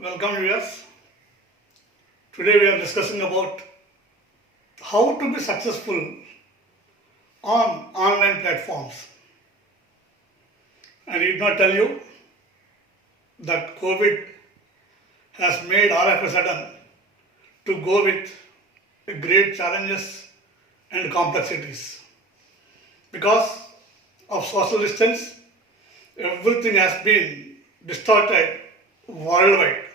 Welcome viewers. Today we are discussing about how to be successful on online platforms. I need not tell you that COVID has made all of a sudden to go with great challenges and complexities. Because of social distance, everything has been distorted worldwide.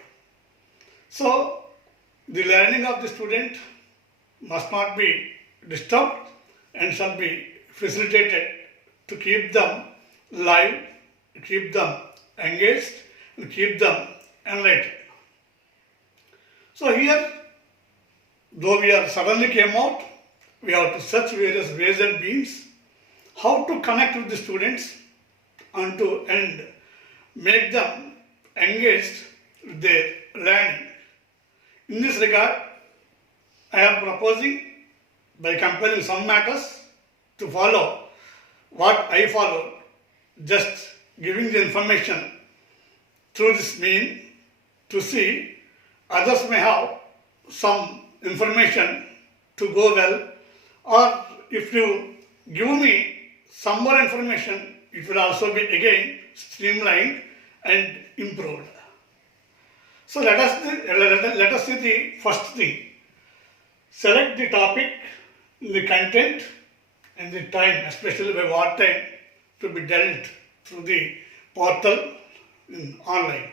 So, the learning of the student must not be disturbed and shall be facilitated to keep them live, keep them engaged, and keep them enlightened. So, here, though we are suddenly came out, we have to search various ways and means how to connect with the students and make them engaged with their learning. In this regard, I am proposing by comparing some matters to follow what I followed, just giving the information through this mean to see others may have some information to go well, or if you give me some more information, it will also be again streamlined and improved. So let us see the first thing. Select the topic, the content, and the time, especially by what time to be dealt through the portal online.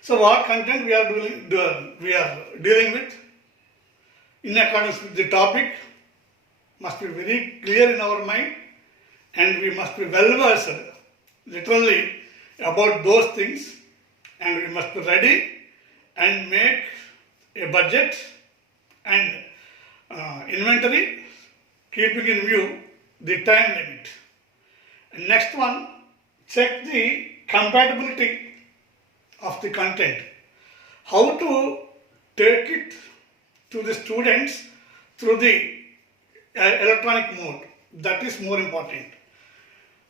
So what content we are dealing with in accordance with the topic must be very clear in our mind, and we must be well versed literally about those things, and we must be ready and make a budget and inventory, keeping in view the time limit. And next one, check the compatibility of the content. How to take it to the students through the electronic mode. That is more important.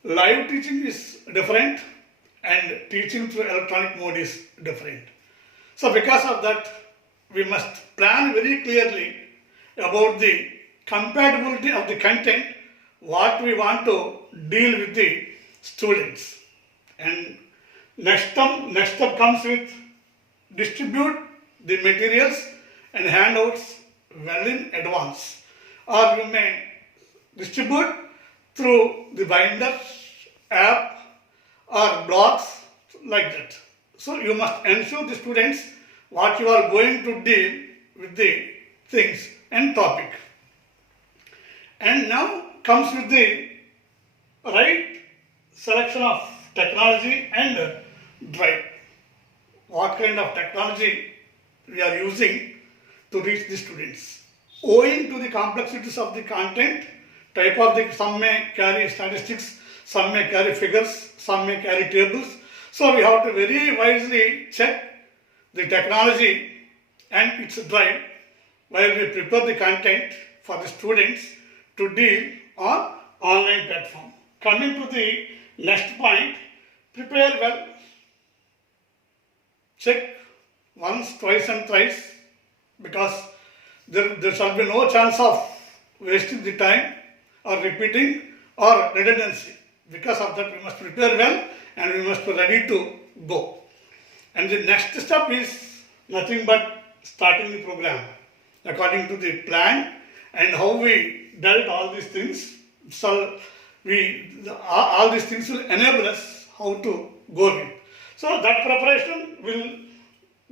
Live teaching is different and teaching through electronic mode is different. So because of that, we must plan very clearly about the compatibility of the content, what we want to deal with the students. And next step comes with distribute the materials and handouts well in advance. Or you may distribute through the binder, app, or blogs like that. So you must ensure the students what you are going to deal with the things and topic. And now comes with the right selection of technology and drive. What kind of technology we are using to reach the students. Owing to the complexities of the content, some may carry statistics, some may carry figures, some may carry tables. So we have to very wisely check the technology and its drive while we prepare the content for the students to deal on online platform. Coming to the next point, prepare well. Check once, twice and thrice, because there shall be no chance of wasting the time or repeating or redundancy. Because of that, we must prepare well and we must be ready to go. And the next step is nothing but starting the program according to the plan and how we dealt all these things. So all these things will enable us how to go with. So that preparation will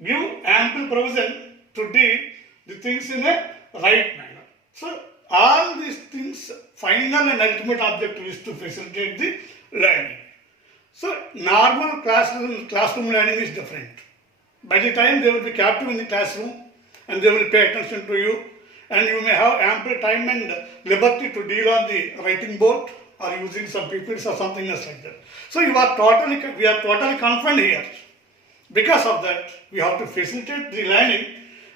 give ample provision to deal the things in a right manner. So all these things, final and ultimate objective is to facilitate the learning. So normal classroom learning is different. By the time they will be captive in the classroom and they will pay attention to you, and you may have ample time and liberty to deal on the writing board or using some PPTs or something else like that. So we are totally confined here. Because of that, we have to facilitate the learning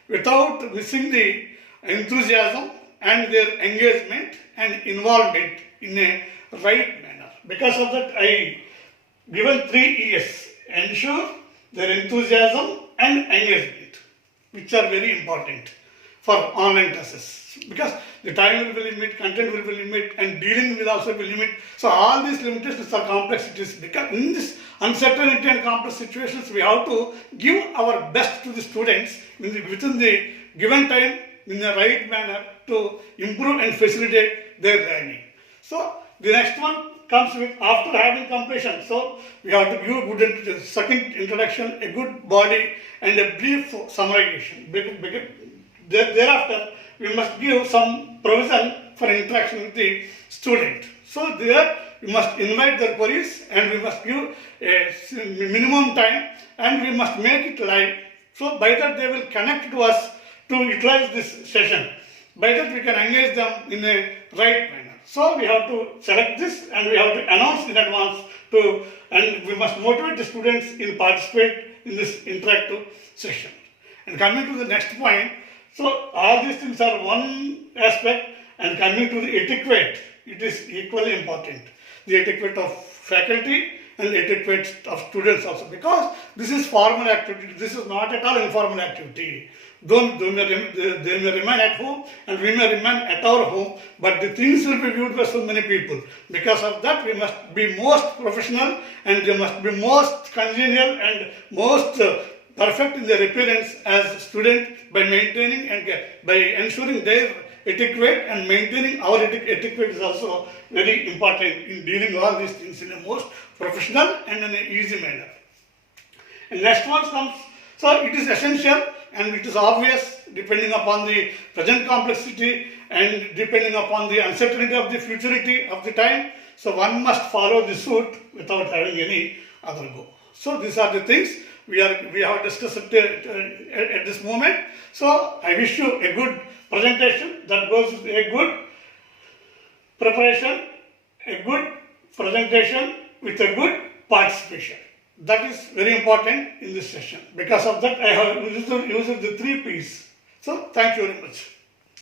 without missing the enthusiasm and their engagement and involvement in a right manner. Because of that, I given 3 E's: ensure, their enthusiasm and engagement, which are very important for online classes, because the time will be limited, content will be limited, and dealing will also be limited. So all these limitations are complexities, because in this uncertainty and complex situations we have to give our best to the students within the given time in the right manner to improve and facilitate their learning. So the next one comes with after having completion. So we have to give good second introduction, a good body, and a brief summarization. Thereafter, we must give some provision for interaction with the student. So there we must invite their queries, and we must give a minimum time, and we must make it live. So by that they will connect to us to utilize this session. By that we can engage them in a right manner. So we have to select this, and we have to announce in advance and we must motivate the students in participate in this interactive session. And coming to the next point, so all these things are one aspect, and coming to the etiquette, it is equally important. The etiquette of faculty and etiquette of students also, because this is formal activity, this is not at all informal activity. Though they may remain at home and we may remain at our home, but the things will be viewed by so many people. Because of that, we must be most professional, and they must be most congenial and most perfect in their appearance as student by maintaining and by ensuring their etiquette, and maintaining our etiquette is also very important in dealing all these things in a most professional and in an easy manner. And next one comes, so it is essential and it is obvious, depending upon the present complexity and depending upon the uncertainty of the futurity of the time. So one must follow the suit without having any other go. So these are the things we have discussed at this moment. So I wish you a good presentation that goes with a good preparation, a good presentation with a good participation. That is very important in this session. Because of that, I have used the 3 P's. So thank you very much.